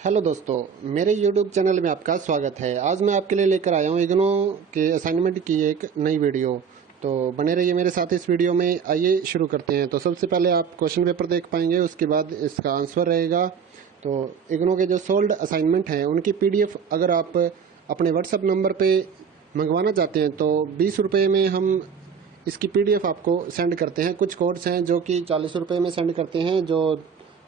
Hello दोस्तों, मेरे YouTube channel में आपका स्वागत है। आज मैं आपके लिए लेकर आया हूँ इग्नो के असाइनमेंट की एक नई वीडियो। तो बने रहिए मेरे साथ इस वीडियो में। आइए शुरू करते हैं। तो सबसे पहले आप क्वेश्चन पेपर देख पाएंगे, उसके बाद इसका आंसर रहेगा। तो इग्नो के जो सोल्ड असाइनमेंट हैं उनकी PDF अगर आप अपने व्हाट्सअप नंबर पर मंगवाना चाहते हैं तो 20 रुपये में हम इसकी PDF आपको सेंड करते हैं। कुछ कोड्स हैं जो कि 40 रुपये में सेंड करते हैं, जो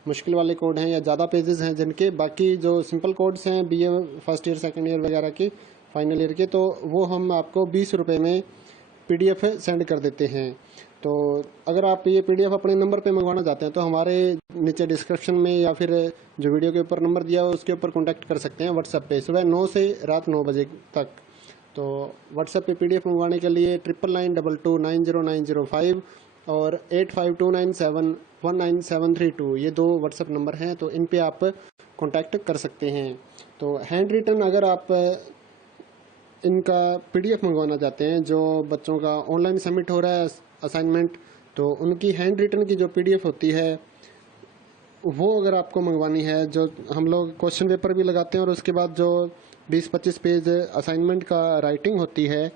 मुश्किल वाले कोड हैं या ज़्यादा पेजेस हैं जिनके। बाकी जो सिंपल कोड्स हैं BA first year second year वगैरह के, फाइनल ईयर के, तो वो हम आपको 20 रुपये में PDF सेंड कर देते हैं। तो अगर आप ये PDF अपने नंबर पे मंगवाना चाहते हैं तो हमारे नीचे डिस्क्रिप्शन में या फिर जो वीडियो के ऊपर नंबर दिया हो उसके ऊपर कॉन्टैक्ट कर सकते हैं व्हाट्सएप पे, सुबह 9 से रात 9 बजे तक। तो व्हाट्सएप पे PDF मंगवाने के लिए 9992290905 और 8529719732 ये दो व्हाट्सएप नंबर हैं। तो इन पे आप कांटेक्ट कर सकते हैं। तो हैंड रिटन अगर आप इनका PDF मंगवाना चाहते हैं, जो बच्चों का ऑनलाइन सबमिट हो रहा है असाइनमेंट, तो उनकी हैंड रिटन की जो PDF होती है वो अगर आपको मंगवानी है, जो हम लोग क्वेश्चन पेपर भी लगाते हैं और उसके बाद जो 20-25 पेज असाइनमेंट का राइटिंग होती है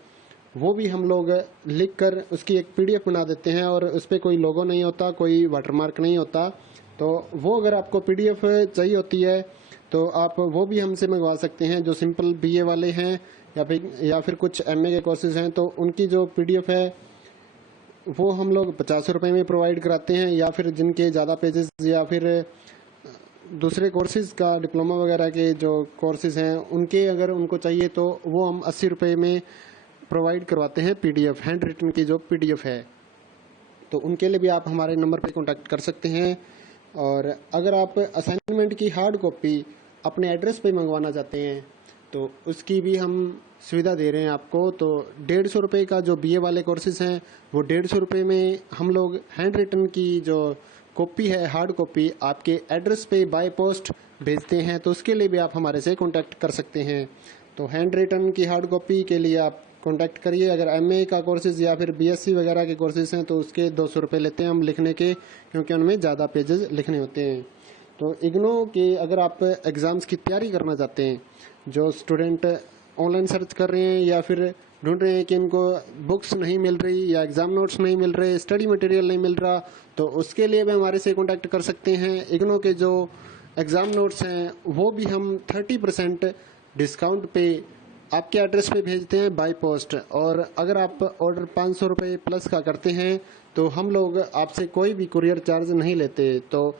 वो भी हम लोग लिख कर उसकी एक PDF बना देते हैं और उस पर कोई लोगो नहीं होता, कोई वाटरमार्क नहीं होता। तो वो अगर आपको PDF चाहिए होती है तो आप वो भी हमसे मंगवा सकते हैं। जो सिंपल BA वाले हैं या फिर कुछ MA के कोर्सेज हैं तो उनकी जो PDF है वो हम लोग 50 रुपये में प्रोवाइड कराते हैं। या फिर जिनके ज़्यादा पेजेस या फिर दूसरे कोर्सेज का डिप्लोमा वगैरह के जो कोर्सेज हैं उनके अगर उनको चाहिए तो वो हम 80 रुपये में प्रोवाइड करवाते हैं PDF, हैंड रिटन की जो PDF है। तो उनके लिए भी आप हमारे नंबर पे कांटेक्ट कर सकते हैं। और अगर आप असाइनमेंट की हार्ड कॉपी अपने एड्रेस पे मंगवाना चाहते हैं तो उसकी भी हम सुविधा दे रहे हैं आपको। तो 150 रुपये का जो BA वाले कोर्सेज हैं वो 150 रुपये में हम लोग हैंड रिटन की जो कॉपी है, हार्ड कॉपी, आपके एड्रेस पे बाय पोस्ट भेजते हैं। तो उसके लिए भी आप हमारे से कांटेक्ट कर सकते हैं। तो हैंड रिटन की हार्ड कॉपी के लिए आप कांटेक्ट करिए। अगर MA का कोर्सेज या फिर BSc वगैरह के कोर्सेज हैं तो उसके 200 रुपये लेते हैं हम लिखने के, क्योंकि उनमें ज़्यादा पेजेस लिखने होते हैं। तो इग्नो के अगर आप एग्ज़ाम्स की तैयारी करना चाहते हैं, जो स्टूडेंट ऑनलाइन सर्च कर रहे हैं या फिर ढूंढ रहे हैं कि इनको बुक्स नहीं मिल रही या एग्ज़ाम नोट्स नहीं मिल रहे, स्टडी मटेरियल नहीं मिल रहा, तो उसके लिए भी हमारे से कांटेक्ट कर सकते हैं। इग्नो के जो एग्ज़ाम नोट्स हैं वो भी हम 30% डिस्काउंट पे आपके एड्रेस पे भेजते हैं बाय पोस्ट। और अगर आप ऑर्डर 500 रुपये प्लस का करते हैं तो हम लोग आपसे कोई भी कुरियर चार्ज नहीं लेते। तो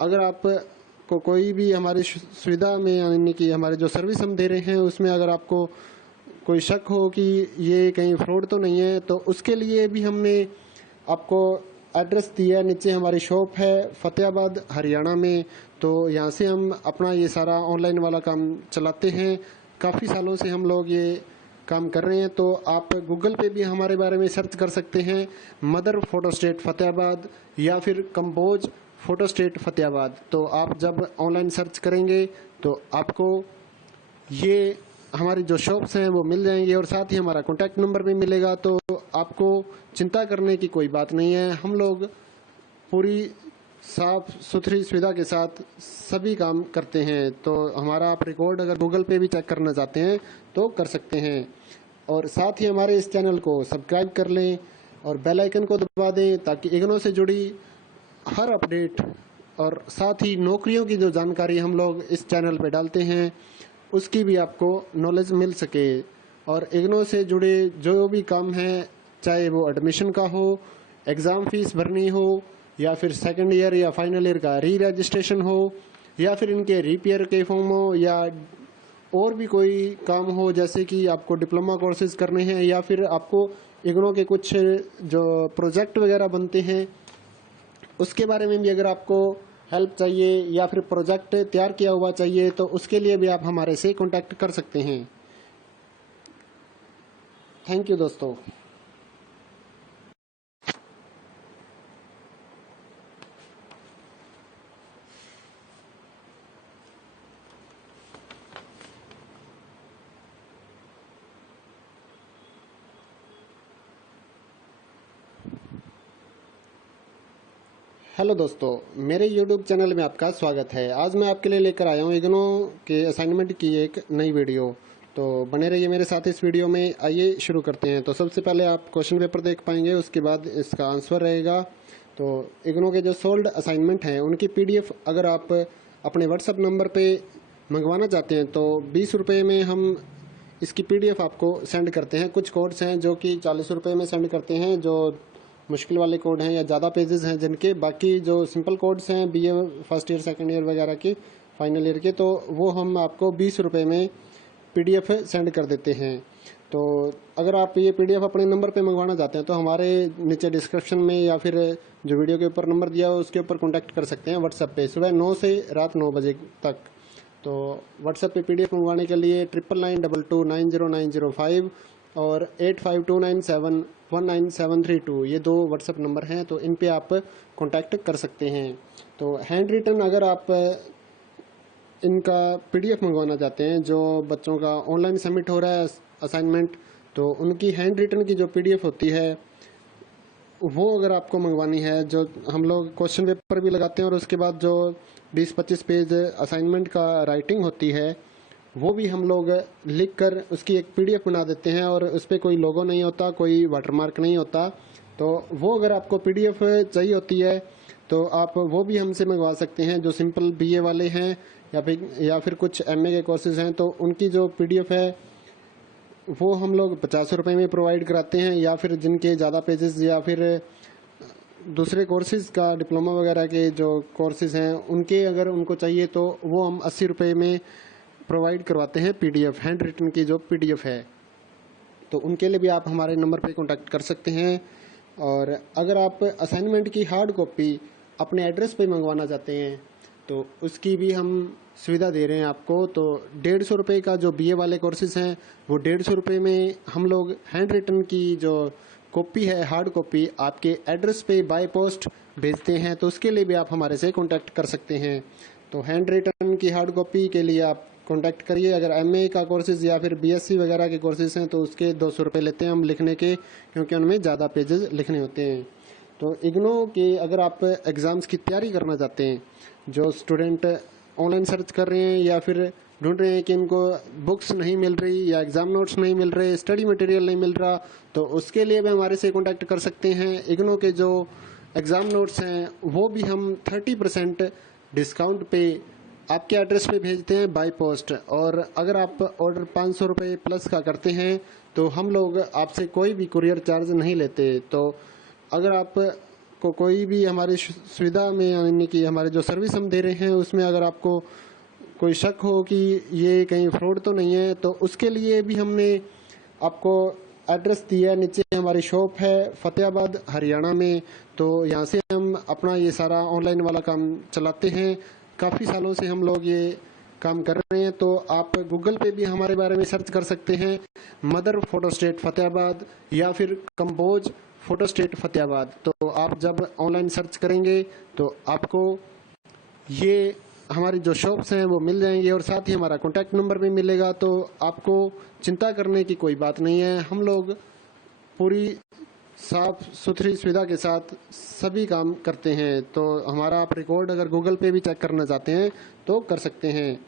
अगर आप को कोई भी हमारी सुविधा में, यानी कि हमारे जो सर्विस हम दे रहे हैं उसमें अगर आपको कोई शक हो कि ये कहीं फ्रॉड तो नहीं है, तो उसके लिए भी हमने आपको एड्रेस दिया है। नीचे हमारी शॉप है फतेहाबाद हरियाणा में। तो यहाँ से हम अपना ये सारा ऑनलाइन वाला काम चलाते हैं। काफ़ी सालों से हम लोग ये काम कर रहे हैं। तो आप गूगल पे भी हमारे बारे में सर्च कर सकते हैं, मदर फोटोस्टेट फतेहाबाद या फिर कंपोज फोटोस्टेट फतेहाबाद। तो आप जब ऑनलाइन सर्च करेंगे तो आपको ये हमारी जो शॉप्स हैं वो मिल जाएंगे और साथ ही हमारा कॉन्टैक्ट नंबर भी मिलेगा। तो आपको चिंता करने की कोई बात नहीं है। हम लोग पूरी साफ सुथरी सुविधा के साथ सभी काम करते हैं। तो हमारा आप रिकॉर्ड अगर गूगल पे भी चेक करना चाहते हैं तो कर सकते हैं। और साथ ही हमारे इस चैनल को सब्सक्राइब कर लें और बेल आइकन को दबा दें ताकि इग्नो से जुड़ी हर अपडेट और साथ ही नौकरियों की जो जानकारी हम लोग इस चैनल पे डालते हैं उसकी भी आपको नॉलेज मिल सके। और इग्नो से जुड़े जो भी काम हैं, चाहे वो एडमिशन का हो, एग्ज़ाम फीस भरनी हो, या फिर सेकंड ईयर या फाइनल ईयर का री रजिस्ट्रेशन हो, या फिर इनके रिपेयर के फॉर्म हो, या और भी कोई काम हो, जैसे कि आपको डिप्लोमा कोर्सेज करने हैं या फिर आपको इग्नो के कुछ जो प्रोजेक्ट वगैरह बनते हैं उसके बारे में भी अगर आपको हेल्प चाहिए या फिर प्रोजेक्ट तैयार किया हुआ चाहिए तो उसके लिए भी आप हमारे से कांटेक्ट कर सकते हैं। थैंक यू दोस्तों। हेलो दोस्तों, मेरे YouTube चैनल में आपका स्वागत है। आज मैं आपके लिए लेकर आया हूँ इग्नो के असाइनमेंट की एक नई वीडियो। तो बने रहिए मेरे साथ इस वीडियो में। आइए शुरू करते हैं। तो सबसे पहले आप क्वेश्चन पेपर देख पाएंगे, उसके बाद इसका आंसर रहेगा। तो इग्नो के जो सोल्ड असाइनमेंट हैं उनकी PDF अगर आप अपने व्हाट्सअप नंबर पे मंगवाना चाहते हैं तो 20 रुपये में हम इसकी PDF आपको सेंड करते हैं। कुछ कोड्स हैं जो कि 40 रुपये में सेंड करते हैं, जो मुश्किल वाले कोड हैं या ज़्यादा पेजेस हैं जिनके। बाकी जो सिंपल कोड्स हैं BA first year second year वगैरह के, फाइनल ईयर के, तो वो हम आपको 20 रुपये में PDF सेंड कर देते हैं। तो अगर आप ये PDF अपने नंबर पे मंगवाना चाहते हैं तो हमारे नीचे डिस्क्रिप्शन में या फिर जो वीडियो के ऊपर नंबर दिया हो उसके ऊपर कॉन्टैक्ट कर सकते हैं व्हाट्सएप पे, सुबह 9 से रात 9 बजे तक। तो व्हाट्सएप पे PDF मंगवाने के लिए 9992290905 और 8529719732 ये 2 व्हाट्सएप नंबर हैं। तो इन पे आप कांटेक्ट कर सकते हैं। तो हैंड रिटन अगर आप इनका PDF मंगवाना चाहते हैं, जो बच्चों का ऑनलाइन सबमिट हो रहा है असाइनमेंट, तो उनकी हैंड रिटन की जो PDF होती है वो अगर आपको मंगवानी है, जो हम लोग क्वेश्चन पेपर भी लगाते हैं और उसके बाद जो 20-25 पेज असाइनमेंट का राइटिंग होती है वो भी हम लोग लिख कर उसकी एक PDF बना देते हैं और उस पर कोई लोगो नहीं होता, कोई वाटरमार्क नहीं होता। तो वो अगर आपको PDF चाहिए होती है तो आप वो भी हमसे मंगवा सकते हैं। जो सिंपल BA वाले हैं या फिर कुछ MA के कोर्सेज हैं तो उनकी जो PDF है वो हम लोग 50 रुपये में प्रोवाइड कराते हैं। या फिर जिनके ज़्यादा पेजेस या फिर दूसरे कोर्सेज़ का डिप्लोमा वगैरह के जो कोर्सेज़ हैं उनके अगर उनको चाहिए तो वो हम 80 रुपये में प्रोवाइड करवाते हैं PDF, हैंड रिटन की जो PDF है। तो उनके लिए भी आप हमारे नंबर पे कांटेक्ट कर सकते हैं। और अगर आप असाइनमेंट की हार्ड कॉपी अपने एड्रेस पे मंगवाना चाहते हैं तो उसकी भी हम सुविधा दे रहे हैं आपको। तो 150 रुपये का जो BA वाले कोर्सेज हैं वो 150 रुपये में हम लोग हैंड रिटन की जो कॉपी है, हार्ड कॉपी, आपके एड्रेस पे बाय पोस्ट भेजते हैं। तो उसके लिए भी आप हमारे से कांटेक्ट कर सकते हैं। तो हैंड रिटन की हार्ड कॉपी के लिए आप कांटेक्ट करिए। अगर MA का कोर्सेज या फिर BSc वगैरह के कोर्सेज हैं तो उसके 200 रुपये लेते हैं हम लिखने के, क्योंकि उनमें ज़्यादा पेजेस लिखने होते हैं। तो इग्नो के अगर आप एग्ज़ाम्स की तैयारी करना चाहते हैं, जो स्टूडेंट ऑनलाइन सर्च कर रहे हैं या फिर ढूंढ रहे हैं कि इनको बुक्स नहीं मिल रही या एग्ज़ाम नोट्स नहीं मिल रहे, स्टडी मटेरियल नहीं मिल रहा, तो उसके लिए भी हमारे से कांटेक्ट कर सकते हैं। इग्नो के जो एग्ज़ाम नोट्स हैं वो भी हम 30% डिस्काउंट पे आपके एड्रेस पे भेजते हैं बाय पोस्ट। और अगर आप ऑर्डर 500 रुपये प्लस का करते हैं तो हम लोग आपसे कोई भी कुरियर चार्ज नहीं लेते। तो अगर आप को कोई भी हमारी सुविधा में, यानी कि हमारे जो सर्विस हम दे रहे हैं उसमें अगर आपको कोई शक हो कि ये कहीं फ्रॉड तो नहीं है, तो उसके लिए भी हमने आपको एड्रेस दिया है। नीचे हमारी शॉप है फतेहाबाद हरियाणा में। तो यहाँ से हम अपना ये सारा ऑनलाइन वाला काम चलाते हैं। काफ़ी सालों से हम लोग ये काम कर रहे हैं। तो आप गूगल पे भी हमारे बारे में सर्च कर सकते हैं, मदर फोटोस्टेट फतेहाबाद या फिर कंपोज फोटोस्टेट फतेहाबाद। तो आप जब ऑनलाइन सर्च करेंगे तो आपको ये हमारी जो शॉप्स हैं वो मिल जाएंगे और साथ ही हमारा कॉन्टैक्ट नंबर भी मिलेगा। तो आपको चिंता करने की कोई बात नहीं है। हम लोग पूरी साफ सुथरी सुविधा के साथ सभी काम करते हैं। तो हमारा आप रिकॉर्ड अगर गूगल पे भी चेक करना चाहते हैं तो कर सकते हैं।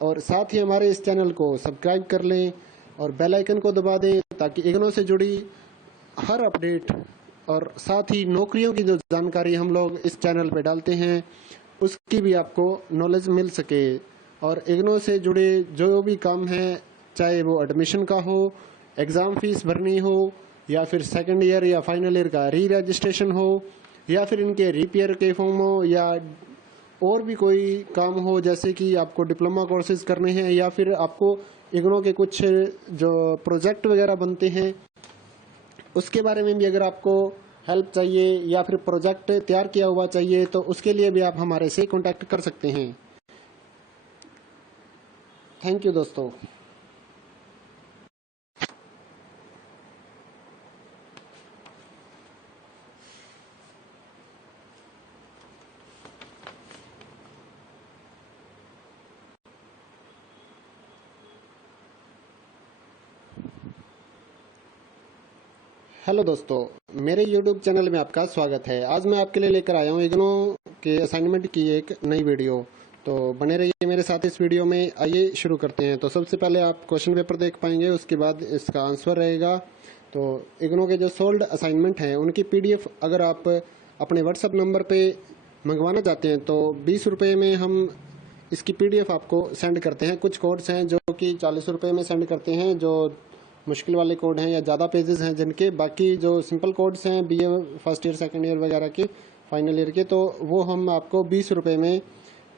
और साथ ही हमारे इस चैनल को सब्सक्राइब कर लें और बेल आइकन को दबा दें ताकि इग्नो से जुड़ी हर अपडेट और साथ ही नौकरियों की जो जानकारी हम लोग इस चैनल पे डालते हैं उसकी भी आपको नॉलेज मिल सके। और इग्नो से जुड़े जो भी काम है, चाहे वो एडमिशन का हो, एग्ज़ाम फीस भरनी हो, या फिर सेकंड ईयर या फाइनल ईयर का री रजिस्ट्रेशन हो, या फिर इनके रिपेयर के फॉर्म हो, या और भी कोई काम हो, जैसे कि आपको डिप्लोमा कोर्सेज करने हैं या फिर आपको इग्नो के कुछ जो प्रोजेक्ट वगैरह बनते हैं उसके बारे में भी अगर आपको हेल्प चाहिए या फिर प्रोजेक्ट तैयार किया हुआ चाहिए तो उसके लिए भी आप हमारे से कांटेक्ट कर सकते हैं। थैंक यू दोस्तों। हेलो दोस्तों, मेरे YouTube चैनल में आपका स्वागत है। आज मैं आपके लिए लेकर आया हूँ इग्नो के असाइनमेंट की एक नई वीडियो। तो बने रहिए मेरे साथ इस वीडियो में। आइए शुरू करते हैं। तो सबसे पहले आप क्वेश्चन पेपर देख पाएंगे, उसके बाद इसका आंसर रहेगा। तो इग्नो के जो सोल्ड असाइनमेंट हैं उनकी PDF अगर आप अपने व्हाट्सएप नंबर पे मंगवाना चाहते हैं तो 20 रुपये में हम इसकी PDF आपको सेंड करते हैं। कुछ कोड्स हैं जो कि 40 रुपये में सेंड करते हैं, जो मुश्किल वाले कोड हैं या ज़्यादा पेजेस हैं जिनके। बाकी जो सिंपल कोड्स हैं BA first year second year वगैरह के, फाइनल ईयर के, तो वो हम आपको 20 रुपये में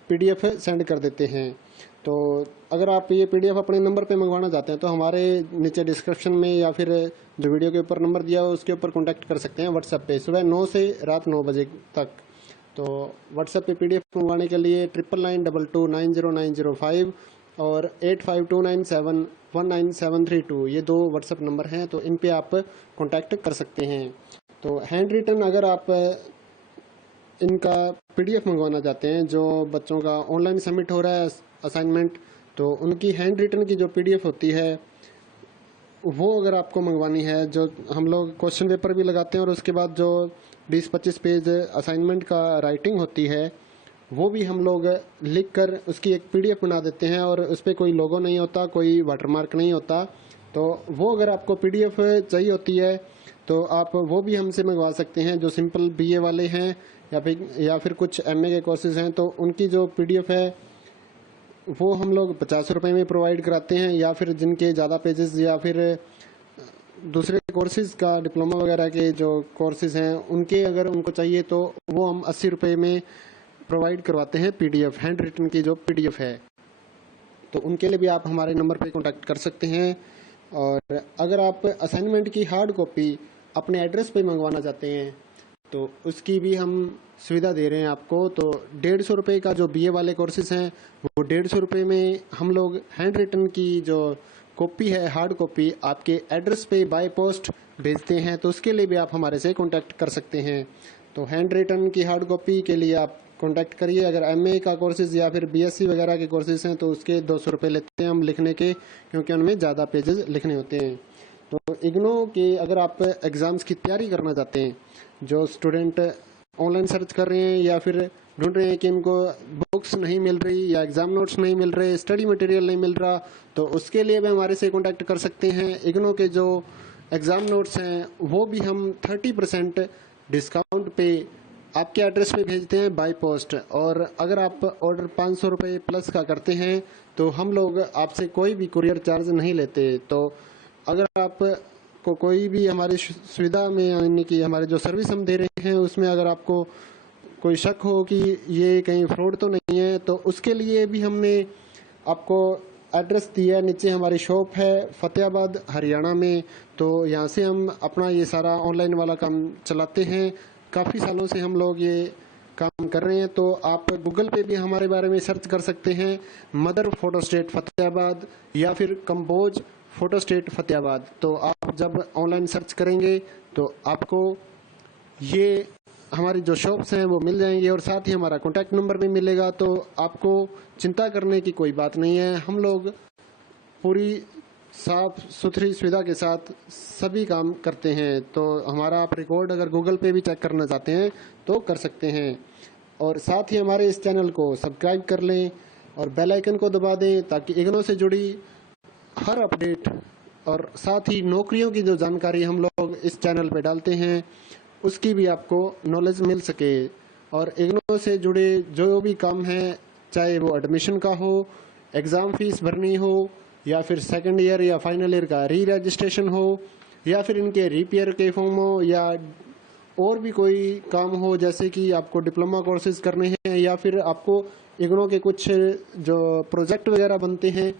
PDF सेंड कर देते हैं। तो अगर आप ये PDF अपने नंबर पे मंगवाना चाहते हैं तो हमारे नीचे डिस्क्रिप्शन में या फिर जो वीडियो के ऊपर नंबर दिया हो उसके ऊपर कॉन्टैक्ट कर सकते हैं व्हाट्सएप पे, सुबह 9 से रात 9 बजे तक। तो व्हाट्सएप पे PDF मंगवाने के लिए 9992290905 और 8529719732 ये 2 व्हाट्सएप नंबर हैं। तो इन पे आप कांटेक्ट कर सकते हैं। तो हैंड रिटन अगर आप इनका PDF मंगवाना चाहते हैं, जो बच्चों का ऑनलाइन सबमिट हो रहा है असाइनमेंट, तो उनकी हैंड रिटन की जो PDF होती है वो अगर आपको मंगवानी है, जो हम लोग क्वेश्चन पेपर भी लगाते हैं और उसके बाद जो 20-25 पेज असाइनमेंट का राइटिंग होती है वो भी हम लोग लिख कर उसकी एक PDF बना देते हैं और उस पर कोई लोगो नहीं होता, कोई वाटरमार्क नहीं होता। तो वो अगर आपको PDF चाहिए होती है तो आप वो भी हमसे मंगवा सकते हैं। जो सिंपल BA वाले हैं या फिर कुछ MA के कोर्सेज हैं तो उनकी जो PDF है वो हम लोग 50 रुपये में प्रोवाइड कराते हैं। या फिर जिनके ज़्यादा पेजेस या फिर दूसरे कोर्सेज का डिप्लोमा वगैरह के जो कोर्सेज हैं उनके अगर उनको चाहिए तो वो हम 80 रुपये में प्रोवाइड करवाते हैं PDF, हैंड रिटन की जो PDF है। तो उनके लिए भी आप हमारे नंबर पे कांटेक्ट कर सकते हैं। और अगर आप असाइनमेंट की हार्ड कॉपी अपने एड्रेस पे मंगवाना चाहते हैं तो उसकी भी हम सुविधा दे रहे हैं आपको। तो 150 रुपये का जो BA वाले कोर्सेज हैं वो 150 रुपये में हम लोग हैंड रिटन की जो कॉपी है, हार्ड कॉपी, आपके एड्रेस पे बाय पोस्ट भेजते हैं। तो उसके लिए भी आप हमारे से कांटेक्ट कर सकते हैं। तो हैंड रिटन की हार्ड कॉपी के लिए आप कांटेक्ट करिए। अगर MA का कोर्सेज या फिर BSc वगैरह के कोर्सेज हैं तो उसके 200 रुपये लेते हैं हम लिखने के, क्योंकि उनमें ज़्यादा पेजेस लिखने होते हैं। तो इग्नो के अगर आप एग्ज़ाम्स की तैयारी करना चाहते हैं, जो स्टूडेंट ऑनलाइन सर्च कर रहे हैं या फिर ढूंढ रहे हैं कि इनको बुक्स नहीं मिल रही या एग्ज़ाम नोट्स नहीं मिल रहे, स्टडी मटेरियल नहीं मिल रहा, तो उसके लिए भी हमारे से कांटेक्ट कर सकते हैं। इग्नो के जो एग्ज़ाम नोट्स हैं वो भी हम 30% डिस्काउंट पे आपके एड्रेस पे भेजते हैं बाय पोस्ट। और अगर आप ऑर्डर 500 रुपये प्लस का करते हैं तो हम लोग आपसे कोई भी कुरियर चार्ज नहीं लेते। तो अगर आप को कोई भी हमारी सुविधा में, यानी कि हमारे जो सर्विस हम दे रहे हैं उसमें अगर आपको कोई शक हो कि ये कहीं फ्रॉड तो नहीं है, तो उसके लिए भी हमने आपको एड्रेस दिया है। नीचे हमारी शॉप है फतेहाबाद हरियाणा में। तो यहाँ से हम अपना ये सारा ऑनलाइन वाला काम चलाते हैं। काफ़ी सालों से हम लोग ये काम कर रहे हैं। तो आप गूगल पे भी हमारे बारे में सर्च कर सकते हैं, मदर फोटो स्टेट फतेहाबाद या फिर कंपोज फोटो स्टेट फतेहाबाद। तो आप जब ऑनलाइन सर्च करेंगे तो आपको ये हमारी जो शॉप्स हैं वो मिल जाएंगी और साथ ही हमारा कॉन्टैक्ट नंबर भी मिलेगा। तो आपको चिंता करने की कोई बात नहीं है। हम लोग पूरी साफ सुथरी सुविधा के साथ सभी काम करते हैं। तो हमारा आप रिकॉर्ड अगर गूगल पे भी चेक करना चाहते हैं तो कर सकते हैं। और साथ ही हमारे इस चैनल को सब्सक्राइब कर लें और बेल आइकन को दबा दें ताकि इग्नो से जुड़ी हर अपडेट और साथ ही नौकरियों की जो जानकारी हम लोग इस चैनल पे डालते हैं उसकी भी आपको नॉलेज मिल सके। और इग्नो से जुड़े जो भी काम हैं, चाहे वो एडमिशन का हो, एग्ज़ाम फीस भरनी हो, या फिर सेकंड ईयर या फाइनल ईयर का री रजिस्ट्रेशन हो, या फिर इनके रिपेयर के फॉर्म हो, या और भी कोई काम हो, जैसे कि आपको डिप्लोमा कोर्सेज करने हैं या फिर आपको इग्नो के कुछ जो प्रोजेक्ट वगैरह बनते हैं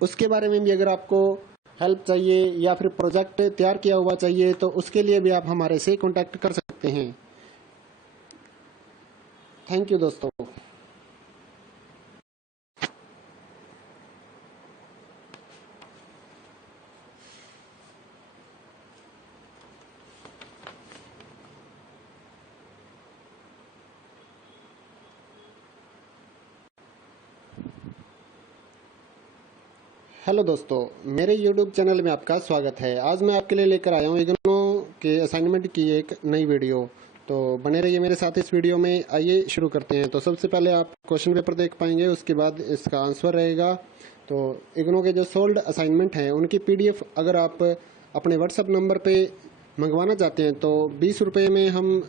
उसके बारे में भी अगर आपको हेल्प चाहिए या फिर प्रोजेक्ट तैयार किया हुआ चाहिए तो उसके लिए भी आप हमारे से कांटेक्ट कर सकते हैं। थैंक यू दोस्तों। हेलो दोस्तों, मेरे YouTube चैनल में आपका स्वागत है। आज मैं आपके लिए लेकर आया हूँ इग्नो के असाइनमेंट की एक नई वीडियो। तो बने रहिए मेरे साथ इस वीडियो में। आइए शुरू करते हैं। तो सबसे पहले आप क्वेश्चन पेपर देख पाएंगे, उसके बाद इसका आंसर रहेगा। तो इग्नू के जो सोल्ड असाइनमेंट हैं उनकी पीडीएफ अगर आप अपने व्हाट्सएप नंबर पे मंगवाना चाहते हैं तो 20 रुपये में हम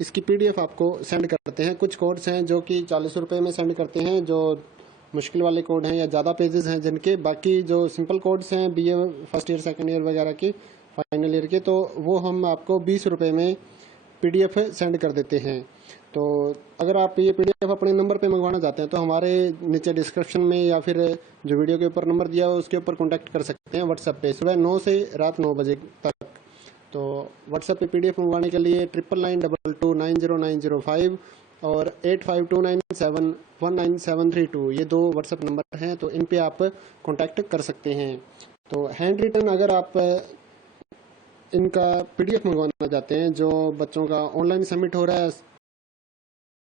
इसकी पीडीएफ आपको सेंड करते हैं। कुछ कोड्स हैं जो कि 40 रुपये में सेंड करते हैं, जो मुश्किल वाले कोड हैं या ज़्यादा पेजेस हैं जिनके। बाकी जो सिंपल कोड्स हैं BA first year second year वगैरह के, फाइनल ईयर के, तो वो हम आपको 20 रुपये में पीडीएफ सेंड कर देते हैं। तो अगर आप ये पीडीएफ अपने नंबर पे मंगवाना चाहते हैं तो हमारे नीचे डिस्क्रिप्शन में या फिर जो वीडियो के ऊपर नंबर दिया हुआ है उसके ऊपर कॉन्टैक्ट कर सकते हैं व्हाट्सएप पे सुबह 9 से रात 9 बजे तक। तो व्हाट्सएप पे पीडीएफ मंगवाने के लिए 9992290905 और 8529719732 ये 2 व्हाट्सएप नंबर हैं। तो इन पे आप कांटेक्ट कर सकते हैं। तो हैंड रिटन अगर आप इनका पीडीएफ मंगवाना चाहते हैं जो बच्चों का ऑनलाइन सबमिट हो रहा है